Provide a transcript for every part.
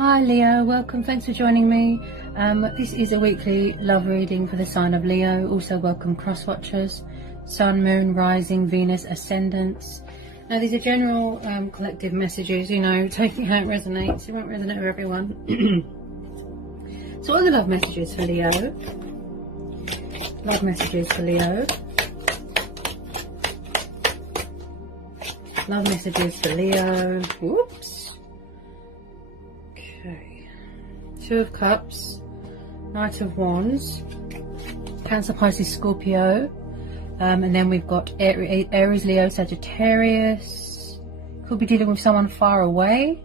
Hi Leo, welcome, thanks for joining me. This is a weekly love reading for the sign of Leo. Also welcome cross watchers, Sun, Moon, Rising, Venus, Ascendants. Now these are general collective messages, you know, taking how it resonates. It won't resonate with everyone. So what are the love messages for Leo? Love messages for Leo. Love messages for Leo. Whoops. Okay. Two of Cups, Knight of Wands, Cancer, Pisces, Scorpio, and then we've got Aries, Leo, Sagittarius. Could be dealing with someone far away,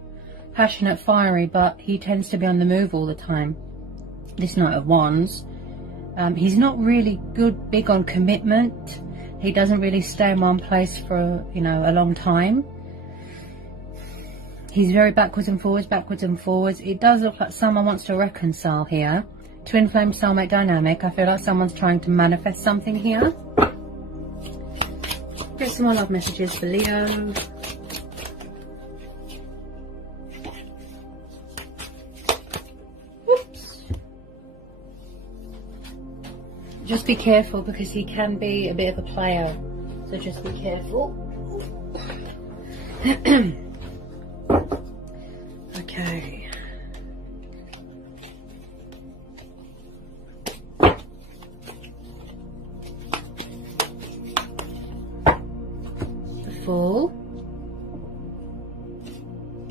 passionate, fiery, but he tends to be on the move all the time. This Knight of Wands, he's not really big on commitment. He doesn't really stay in one place for, you know, a long time. He's very backwards and forwards, backwards and forwards. It does look like someone wants to reconcile here. Twin flame soulmate dynamic. I feel like someone's trying to manifest something here. Get some more love messages for Leo. Whoops. Just be careful because he can be a bit of a player. So just be careful. Okay. The Fool.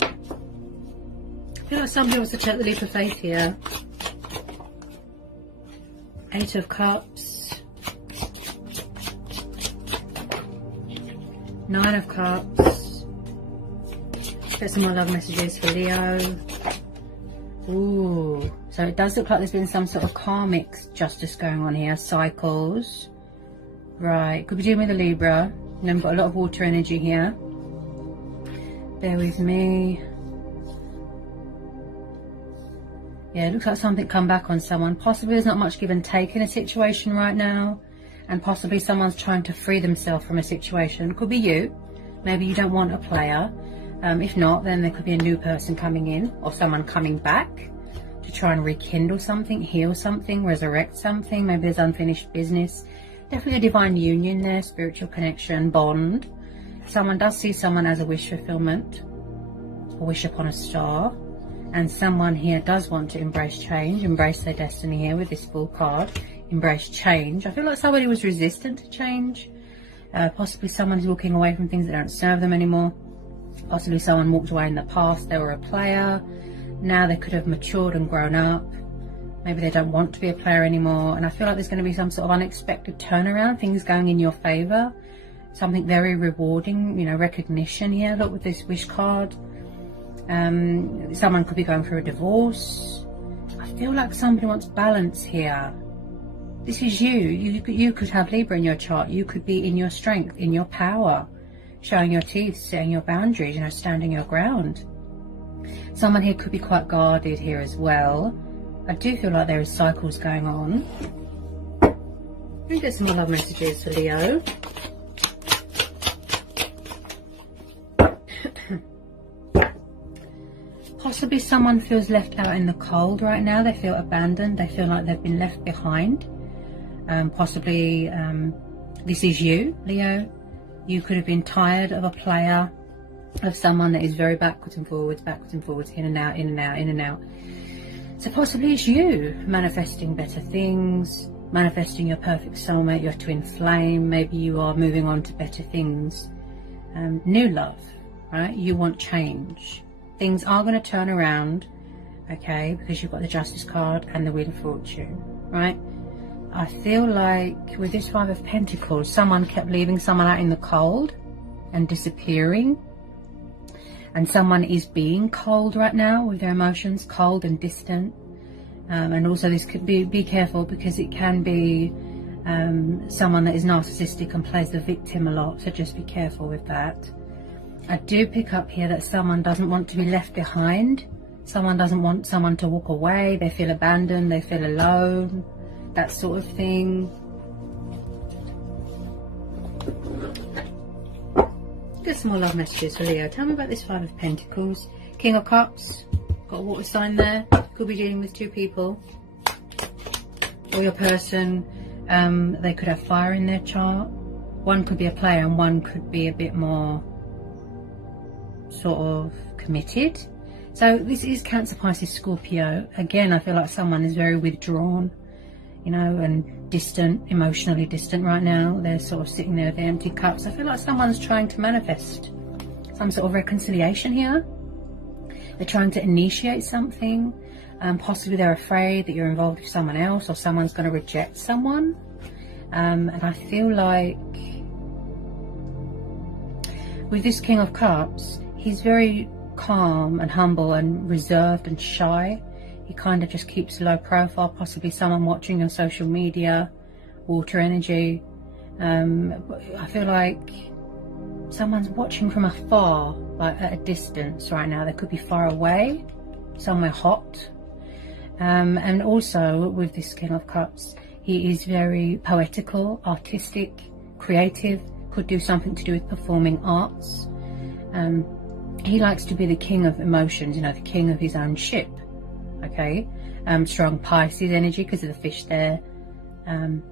I feel like somebody wants to take the leap of faith here. Eight of Cups. Nine of Cups. Get some more love messages for Leo. Ooh, so it does look like there's been some sort of karmic justice going on here. Cycles. Right, could be dealing with a Libra. And then we've got a lot of water energy here. Bear with me. Yeah, it looks like something come back on someone. Possibly there's not much give and take in a situation right now. And possibly someone's trying to free themselves from a situation. It could be you. Maybe you don't want a player. If not, then there could be a new person coming in or someone coming back to try and rekindle something, heal something, resurrect something. Maybe there's unfinished business. Definitely a divine union there, spiritual connection, bond. Someone does see someone as a wish fulfillment, a wish upon a star. And someone here does want to embrace change, embrace their destiny here with this Fool card. Embrace change. I feel like somebody was resistant to change. Possibly someone is walking away from things that don't serve them anymore. Possibly someone walked away in the past, they were a player. Now they could have matured and grown up. Maybe they don't want to be a player anymore. And I feel like there's going to be some sort of unexpected turnaround, things going in your favour. Something very rewarding, you know, recognition here. Look with this wish card. Someone could be going through a divorce. I feel like somebody wants balance here. This is you. You could have Libra in your chart. You could be in your strength, in your power. Showing your teeth, setting your boundaries, you know, standing your ground. Someone here could be quite guarded here as well. I do feel like there is cycles going on. Let me get some more love messages for Leo. Possibly someone feels left out in the cold right now. They feel abandoned. They feel like they've been left behind. Possibly this is you, Leo. You could have been tired of a player, of someone that is very backwards and forwards, in and out, in and out, in and out. So possibly it's you manifesting better things, manifesting your perfect soulmate, your twin flame. Maybe you are moving on to better things. New love, right? You want change. Things are going to turn around, okay, because you've got the Justice card and the Wheel of Fortune, right? I feel like with this Five of Pentacles, someone kept leaving someone out in the cold and disappearing. And someone is being cold right now with their emotions, cold and distant. And also this could be careful because it can be someone that is narcissistic and plays the victim a lot. So just be careful with that. I do pick up here that someone doesn't want to be left behind. Someone doesn't want someone to walk away. They feel abandoned. They feel alone. That sort of thing. Get some more love messages for Leo. Tell me about this Five of Pentacles. King of Cups. Got a water sign there. Could be dealing with two people. Or your person, they could have fire in their chart. One could be a player and one could be a bit more sort of committed. So this is Cancer, Pisces, Scorpio. Again, I feel like someone is very withdrawn, you know, and distant, emotionally distant right now. They're sort of sitting there with their empty cups. I feel like someone's trying to manifest some sort of reconciliation here. They're trying to initiate something. Possibly they're afraid that you're involved with someone else or someone's going to reject someone. And I feel like with this King of Cups, he's very calm and humble and reserved and shy. He kind of just keeps low profile. Possibly someone watching on social media, water energy. I feel like someone's watching from afar, like at a distance right now. They could be far away, somewhere hot. And also with this King of Cups, he is very poetical, artistic, creative, could do something to do with performing arts. He likes to be the king of emotions, you know, the king of his own ship. Okay, strong Pisces energy because of the fish there. And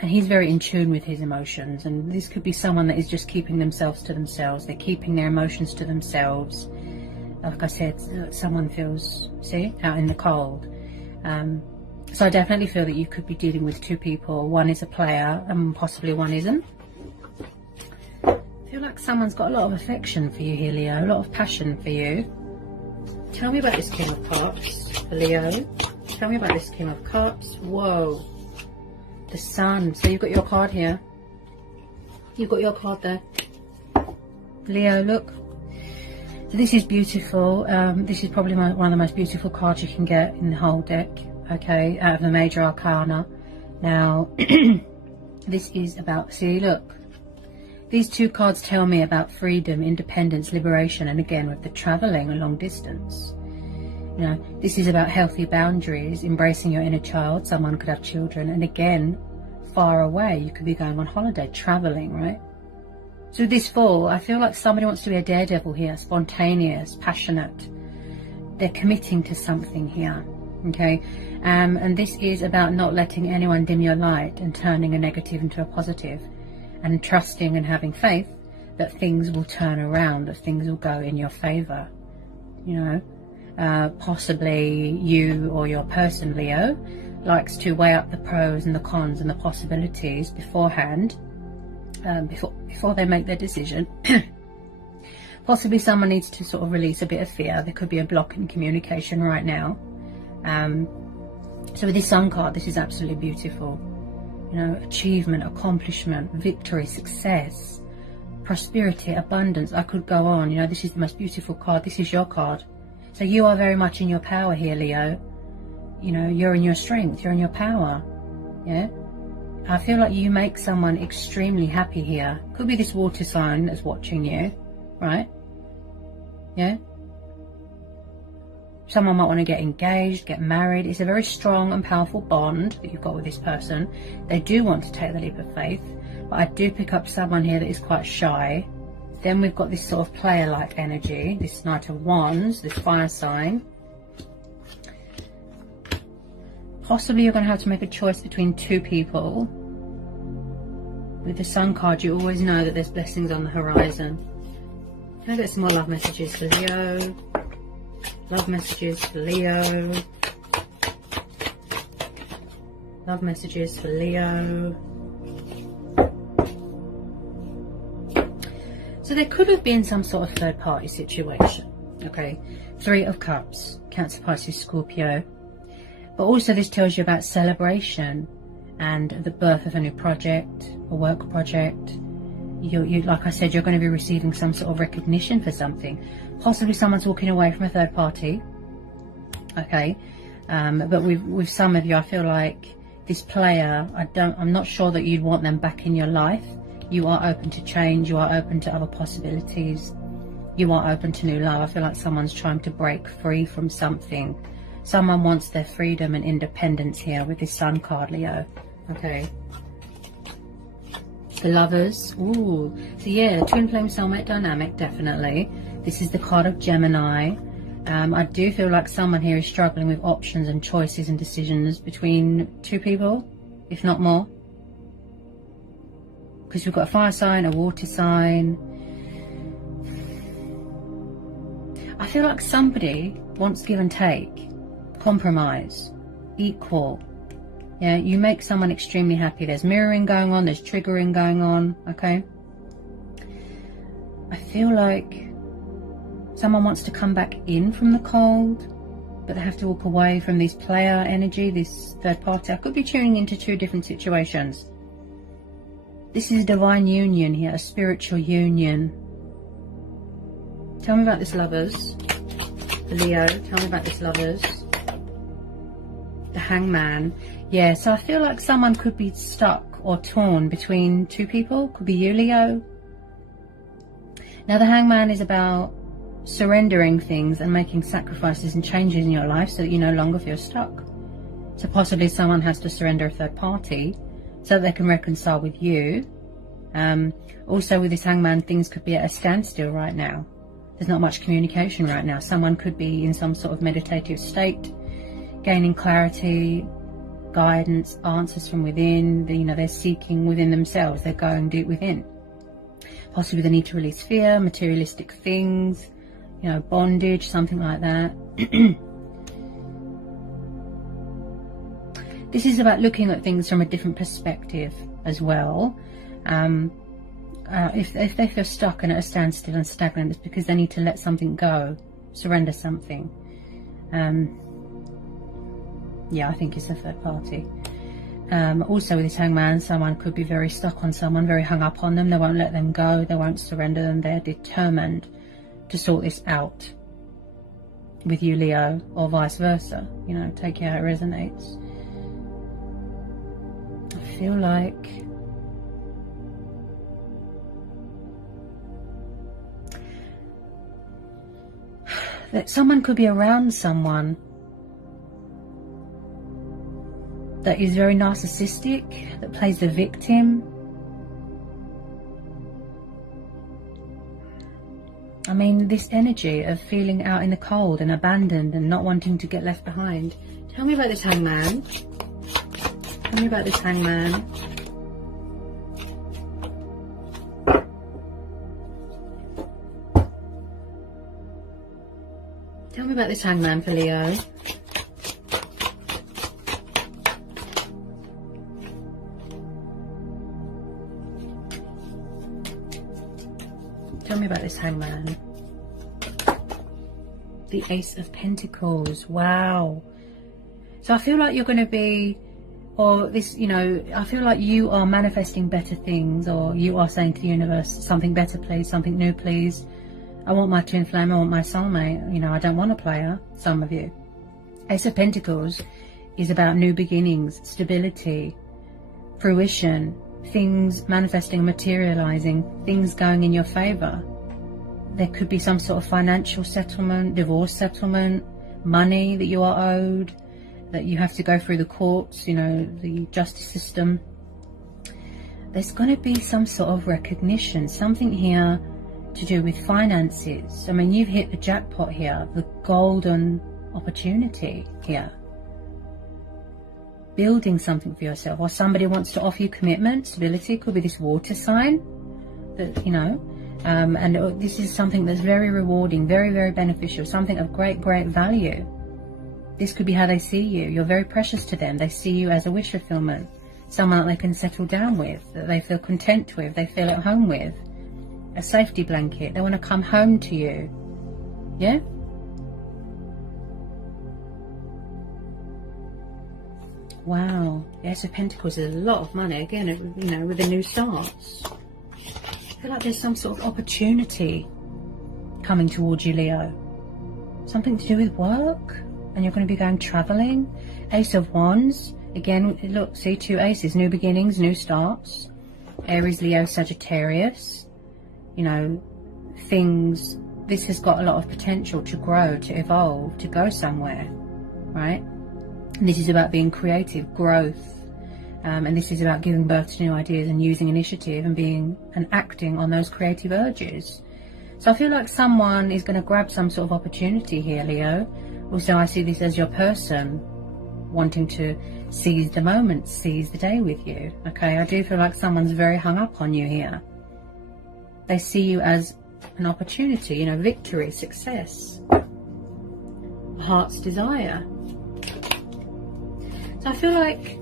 he's very in tune with his emotions, and this could be someone that is just keeping themselves to themselves. They're keeping their emotions to themselves. Like I said, someone feels, see, out in the cold. So I definitely feel that you could be dealing with two people. One is a player and possibly one isn't. I feel like someone's got a lot of affection for you here, Leo, a lot of passion for you. Tell me about this King of Cups, Leo. Tell me about this King of Cups. Whoa. The Sun. So you've got your card here. You've got your card there. Leo, look. So this is beautiful. This is probably one of the most beautiful cards you can get in the whole deck. Okay, out of the major arcana. Now, this is about, see, look. These two cards tell me about freedom, independence, liberation, and again with the traveling a long distance. You know, this is about healthy boundaries, embracing your inner child. Someone could have children, and again, far away. You could be going on holiday, traveling, right? So this fall, I feel like somebody wants to be a daredevil here, spontaneous, passionate. They're committing to something here, okay? And this is about not letting anyone dim your light and turning a negative into a positive, and trusting and having faith that things will turn around, that things will go in your favor, you know? Possibly you or your person, Leo, likes to weigh up the pros and the cons and the possibilities beforehand, before they make their decision. Possibly someone needs to sort of release a bit of fear. There could be a block in communication right now. So with this Sun card, this is absolutely beautiful. You know, achievement, accomplishment, victory, success, prosperity, abundance. I could go on. You know, this is the most beautiful card. This is your card. So you are very much in your power here, Leo. You know, you're in your strength. You're in your power. Yeah. I feel like you make someone extremely happy here. Could be this water sign that's watching you, right? Yeah. Someone might want to get engaged, get married. It's a very strong and powerful bond that you've got with this person. They do want to take the leap of faith, but I do pick up someone here that is quite shy. Then we've got this sort of player-like energy, this Knight of Wands, this fire sign. Possibly you're going to have to make a choice between two people. With the Sun card, you always know that there's blessings on the horizon. Can I get some more love messages for Leo? Love messages for Leo. Love messages for Leo. So there could have been some sort of third party situation. Okay. 3 of Cups. Cancer, Pisces, Scorpio. But also this tells you about celebration and the birth of a new project, a work project. You, like I said, you're going to be receiving some sort of recognition for something. Possibly someone's walking away from a third party. Okay. But with some of you, I feel like this player, I'm not sure that you'd want them back in your life. You are open to change. You are open to other possibilities. You are open to new love. I feel like someone's trying to break free from something. Someone wants their freedom and independence here with this Sun card, Leo. Okay. The Lovers. Ooh. So yeah, twin flame soulmate dynamic, definitely. This is the card of Gemini. I do feel like someone here is struggling with options and choices and decisions between two people, if not more. Because we've got a fire sign, a water sign. I feel like somebody wants give and take, compromise, equal. Yeah, you make someone extremely happy. There's mirroring going on, there's triggering going on, okay? I feel like someone wants to come back in from the cold, but they have to walk away from this player energy, this third party. I could be tuning into two different situations. This is a divine union here, a spiritual union. Tell me about this, lovers. Leo, tell me about this, lovers. The Hangman. Yeah, so I feel like someone could be stuck or torn between two people. Could be you, Leo. Now, the Hangman is about surrendering things and making sacrifices and changes in your life so that you no longer feel stuck. So possibly someone has to surrender a third party so that they can reconcile with you. Also with this Hangman, things could be at a standstill right now. There's not much communication right now. Someone could be in some sort of meditative state, gaining clarity, guidance, answers from within. They're seeking within themselves. They're going deep within. Possibly they need to release fear, materialistic things, bondage, something like that. This is about looking at things from a different perspective as well. If they feel stuck and at a standstill and stagnant, it's because they need to let something go, surrender something. Yeah, I think it's a third party. Also with this Hangman, someone could be very stuck on someone, very hung up on them. They won't let them go, they won't surrender them. They're determined to sort this out with you, Leo, or vice versa. Take it how it resonates. I feel like that someone could be around someone that is very narcissistic, that plays the victim. I mean, this energy of feeling out in the cold and abandoned and not wanting to get left behind. Tell me about this Hangman. Tell me about this Hangman. Tell me about this Hangman for Leo. Tell me about this Hangman. The Ace of Pentacles. Wow. So I feel like you're going to be, or this, I feel like you are manifesting better things, or you are saying to the universe, something better please, something new please. I want my twin flame, I want my soulmate. I don't want a player, some of you. Ace of Pentacles is about new beginnings, stability, fruition, things manifesting and materializing, things going in your favor. There could be some sort of financial settlement, divorce settlement, money that you are owed, that you have to go through the courts, the justice system. There's going to be some sort of recognition, something here to do with finances. I mean, you've hit the jackpot here, the golden opportunity here. Building something for yourself, or somebody wants to offer you commitment, stability. Could be this water sign that, and this is something that's very rewarding, very, very beneficial, something of great, great value. This could be how they see you. You're very precious to them. They see you as a wish fulfillment, someone that they can settle down with, that they feel content with, they feel at home with, a safety blanket. They want to come home to you. Yeah? Wow. The Ace of Pentacles is a lot of money. Again, with the new starts. I feel like there's some sort of opportunity coming towards you, Leo. Something to do with work. And you're going to be going traveling. Ace of Wands. Again, look, see, two aces. New beginnings, new starts. Aries, Leo, Sagittarius. Things. This has got a lot of potential to grow, to evolve, to go somewhere. Right? And this is about being creative, growth, and this is about giving birth to new ideas and using initiative and acting on those creative urges. So I feel like someone is going to grab some sort of opportunity here, Leo. Also, I see this as your person wanting to seize the moment, seize the day with you. Okay, I do feel like someone's very hung up on you here. They see you as an opportunity, you know, victory, success, heart's desire. So I feel like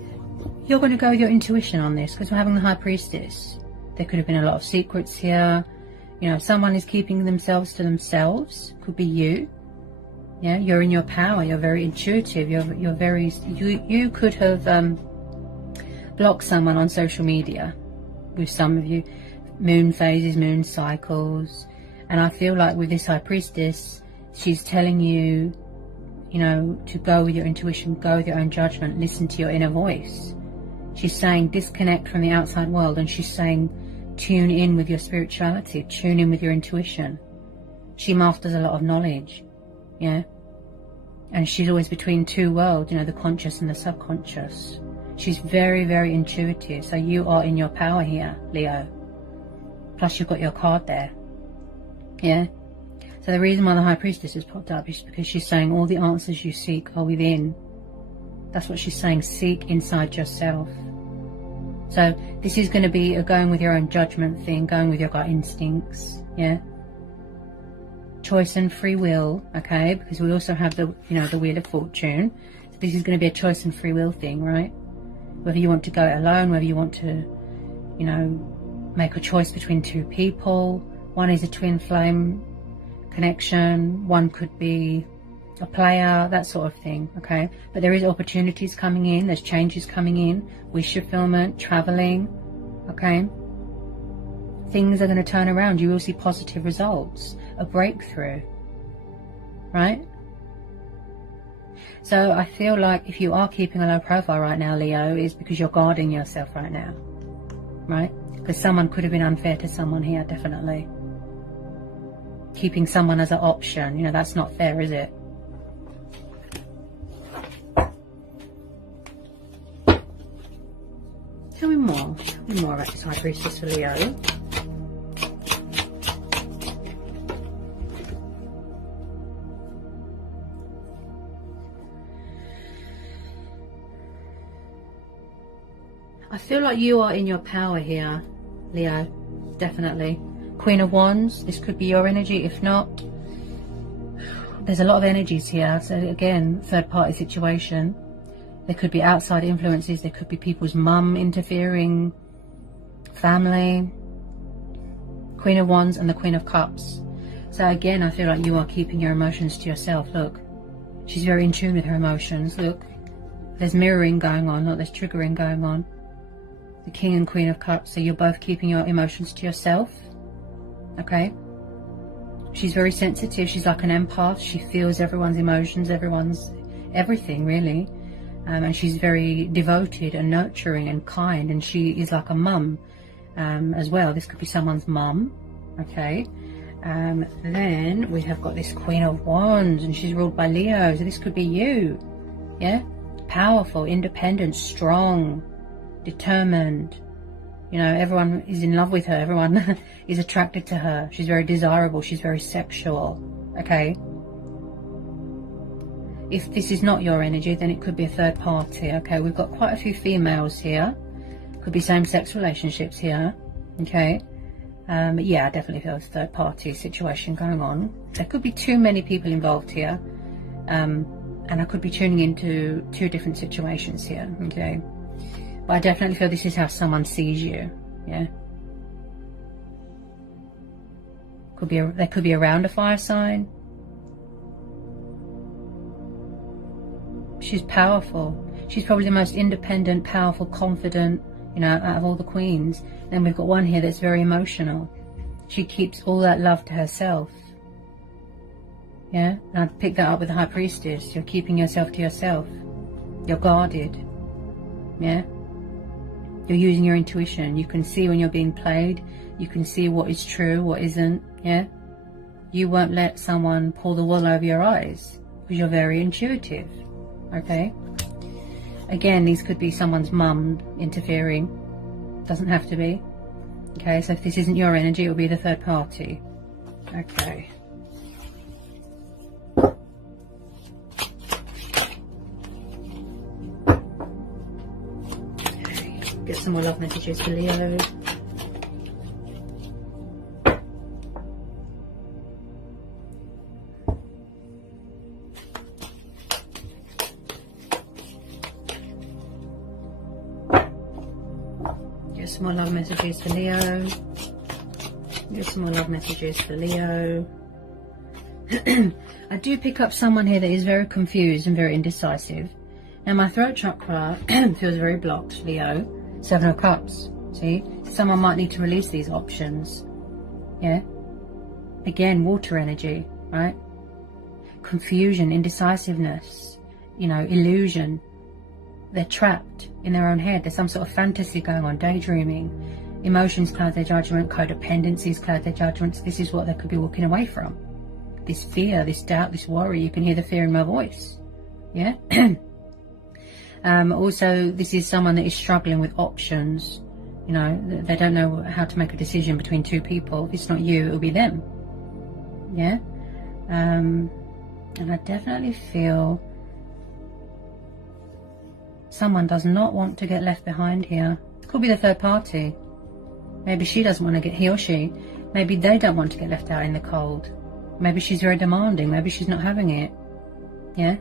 you're going to go with your intuition on this, because we're having the High Priestess. There could have been a lot of secrets here. You know, someone is keeping themselves to themselves. Could be you. Yeah, you're in your power. You're very intuitive. You're very. You could have blocked someone on social media. With some of you, moon phases, moon cycles, and I feel like with this High Priestess, she's telling you, you know, to go with your intuition, go with your own judgment, listen to your inner voice. She's saying disconnect from the outside world, and she's saying tune in with your spirituality, tune in with your intuition. She masters a lot of knowledge, yeah? And she's always between two worlds, you know, the conscious and the subconscious. She's very, very intuitive. So you are in your power here, Leo. Plus you've got your card there, yeah? So the reason why the High Priestess has popped up is because she's saying all the answers you seek are within. That's what she's saying, seek inside yourself. So this is going to be a going with your own judgment thing, going with your gut instincts, yeah? Choice and free will, okay? Because we also have the, you know, the Wheel of Fortune. So this is going to be a choice and free will thing, right? Whether you want to go it alone, whether you want to, you know, make a choice between two people. One is a twin flame connection. One could be a player, that sort of thing, okay? But there is opportunities coming in, there's changes coming in, wish fulfillment, traveling, okay? Things are going to turn around. You will see positive results, a breakthrough, right? So I feel like if you are keeping a low profile right now, Leo, it's because you're guarding yourself right now, right? Because someone could have been unfair to someone here, definitely. Keeping someone as an option, you know, that's not fair, is it? Tell me more about this High Priestess for Leo. I feel like you are in your power here, Leo, definitely. Queen of Wands, this could be your energy. If not, there's a lot of energies here. So again, third party situation. There could be outside influences. There could be people's mum interfering, family. Queen of Wands and the Queen of Cups. So again, I feel like you are keeping your emotions to yourself. Look, she's very in tune with her emotions. Look, there's mirroring going on. Look, there's triggering going on. The King and Queen of Cups. So you're both keeping your emotions to yourself. Okay? She's very sensitive. She's like an empath. She feels everyone's emotions, everything, really. And she's very devoted and nurturing and kind, and she is like a mum as well. This could be someone's mum, okay? Then we have got this Queen of Wands, and she's ruled by Leo, so this could be you, yeah? Powerful, independent, strong, determined. You know, everyone is in love with her. Everyone is attracted to her. She's very desirable. She's very sexual, okay? If this is not your energy, then it could be a third party, okay? We've got quite a few females here. Could be same-sex relationships here, okay? But yeah, I definitely feel it's a third party situation going on. There could be too many people involved here. And I could be tuning into two different situations here, okay? But I definitely feel this is how someone sees you, yeah? They could be around a fire sign. She's powerful. She's probably the most independent, powerful, confident, you know, out of all the queens. Then we've got one here that's very emotional. She keeps all that love to herself. Yeah? And I'd pick that up with the High Priestess. You're keeping yourself to yourself. You're guarded. Yeah? You're using your intuition. You can see when you're being played. You can see what is true, what isn't. Yeah? You won't let someone pull the wool over your eyes because you're very intuitive. Okay? Again, these could be someone's mum interfering. Doesn't have to be. Okay, so if this isn't your energy, it will be the third party. Okay. Get some more love messages for Leo. Get some more love messages for Leo. Get some more love messages for Leo. I do pick up someone here that is very confused and very indecisive. Now my throat chakra feels very blocked, Leo. 7 of Cups. See? Someone might need to release these options. Yeah? Again, water energy, right? Confusion, indecisiveness, you know, illusion. They're trapped in their own head. There's some sort of fantasy going on, daydreaming. Emotions cloud their judgment, codependencies cloud their judgments. This is what they could be walking away from. This fear, this doubt, this worry. You can hear the fear in my voice. Yeah? Also, this is someone that is struggling with options. You know, they don't know how to make a decision between two people. If it's not you, it'll be them. Yeah? And I definitely feel someone does not want to get left behind here. It could be the third party. Maybe she doesn't want to get, he or she, maybe they don't want to get left out in the cold. Maybe she's very demanding. Maybe she's not having it. Yeah?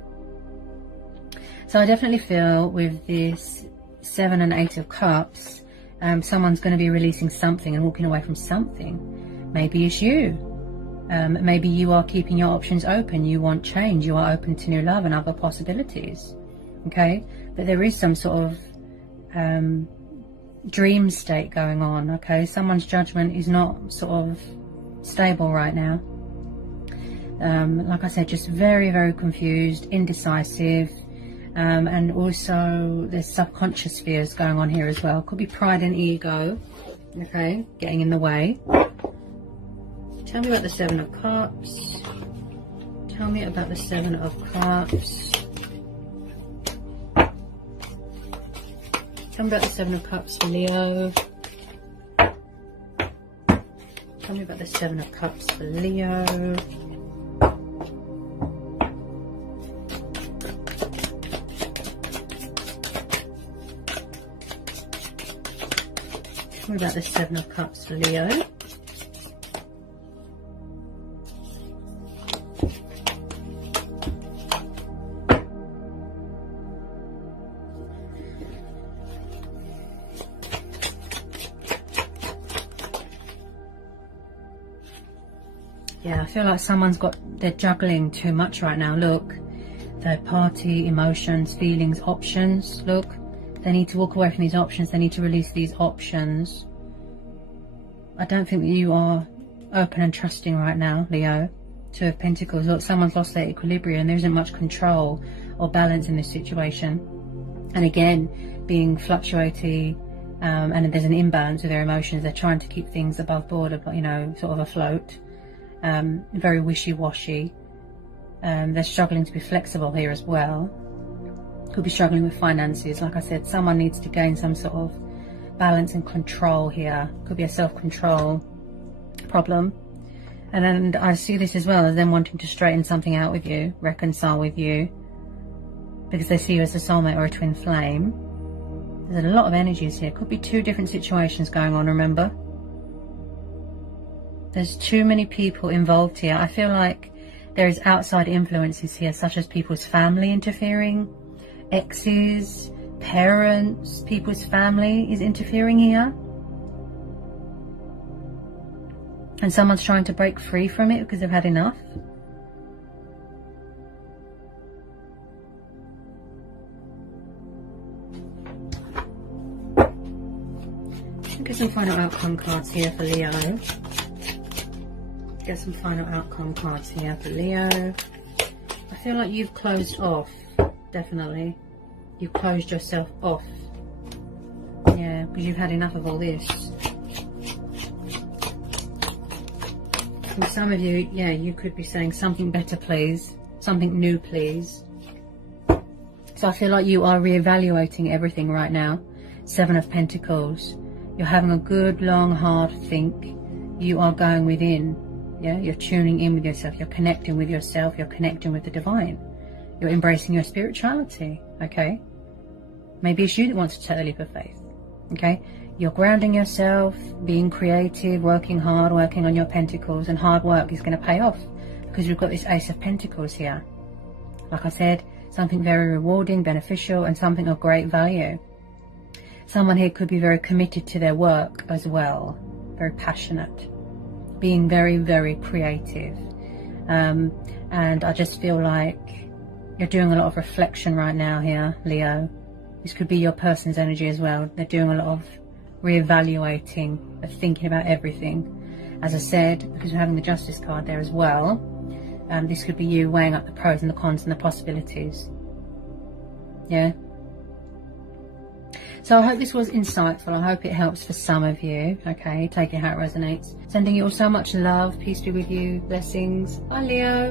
So I definitely feel with this 7 and 8 of Cups, someone's going to be releasing something and walking away from something. Maybe it's you. Maybe you are keeping your options open. You want change. You are open to new love and other possibilities. Okay? But there is some sort of dream state going on. Okay? Someone's judgment is not sort of stable right now. Like I said, just very, very confused, indecisive. And also there's subconscious fears going on here as well. Could be pride and ego, okay, getting in the way. Tell me about the 7 of Cups. Tell me about the 7 of Cups. Tell me about the 7 of Cups for Leo. Tell me about the 7 of Cups for Leo. What about the 7 of Cups for Leo? Yeah, I feel like they're juggling too much right now. Look, third party, emotions, feelings, options. Look. They need to walk away from these options. They need to release these options. I don't think that you are open and trusting right now, Leo. 2 of Pentacles. Look, someone's lost their equilibrium. There isn't much control or balance in this situation. And again, being fluctuating, and there's an imbalance with their emotions. They're trying to keep things above board, you know, sort of afloat. Very wishy-washy. They're struggling to be flexible here as well. Could be struggling with finances. Like I said, someone needs to gain some sort of balance and control here. Could be a self-control problem. And then I see this as well as them wanting to straighten something out with you, reconcile with you, because they see you as a soulmate or a twin flame. There's a lot of energies here. Could be 2 different situations going on, remember? There's too many people involved here. I feel like there is outside influences here, such as people's family interfering, exes, parents, people's family is interfering here. And someone's trying to break free from it because they've had enough. Get some final outcome cards here for Leo. Get some final outcome cards here for Leo. I feel like you've closed off. Definitely. You've closed yourself off. Yeah, because you've had enough of all this. And some of you, yeah, you could be saying something better, please. Something new, please. So I feel like you are reevaluating everything right now. 7 of Pentacles. You're having a good, long, hard think. You are going within. Yeah, you're tuning in with yourself, you're connecting with yourself, you're connecting with the divine. You're embracing your spirituality, okay? Maybe it's you that wants to take the leap of faith, okay? You're grounding yourself, being creative, working hard, working on your pentacles, and hard work is going to pay off because we've got this Ace of Pentacles here. Like I said, something very rewarding, beneficial, and something of great value. Someone here could be very committed to their work as well, very passionate, being very, very creative. And I just feel like you're doing a lot of reflection right now here, Leo. This could be your person's energy as well. They're doing a lot of reevaluating, thinking about everything. As I said, because we're having the Justice card there as well, this could be you weighing up the pros and the cons and the possibilities. Yeah. So I hope this was insightful. I hope it helps for some of you. Okay, take it how it resonates. Sending you all so much love. Peace be with you. Blessings. Bye, Leo.